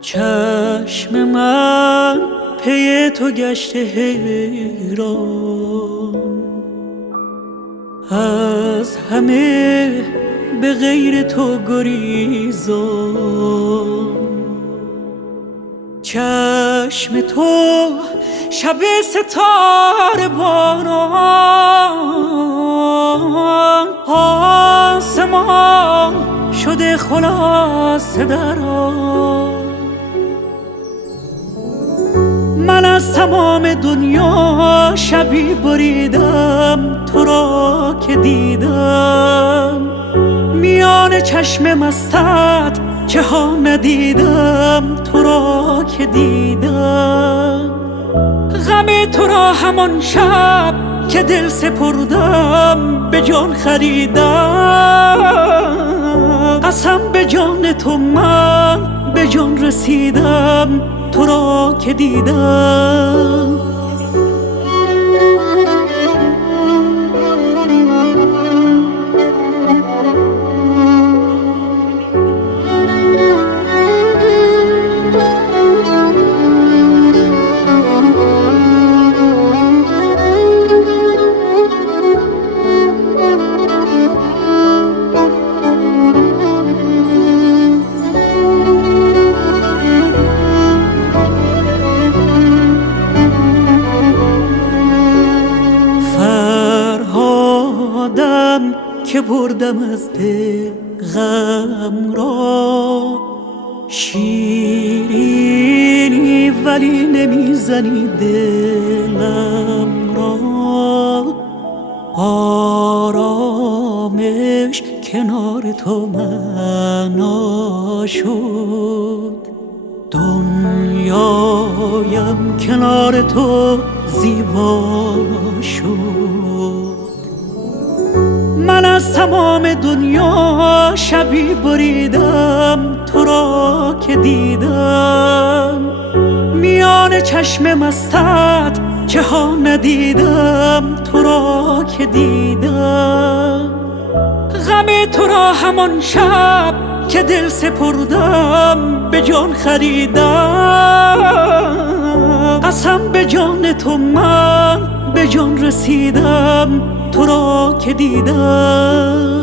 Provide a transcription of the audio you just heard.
چشم من پی تو گشته حیران، از همه به غیر تو گریزان. چشم تو شب ستاره باران، آسمان شده خلاصه در آن. من از تمام دنیا شبی بریدم، تو را که دیدم میان چشم مستت چه ها ندیدم، تو را که دیدم. غم تو را همان شب که دل سپردم به جان خریدم. قسم به جان تو من به جان رسیدم، تو را که دیدم. که بردم از دل غم را، شیرینی ولی نمیزنی دلم را. آرامش کنار تو معنا شد، دنیایم کنار تو زیبا شد. من از تمام دنیا شبی بریدم، تو را که دیدم میان چشم مستت چه ها ندیدم، تو را که دیدم. غم تو را همان شب که دل سپردم به جان خریدم. قسم به جان تو من به جان رسیدم، تو را که دیدم.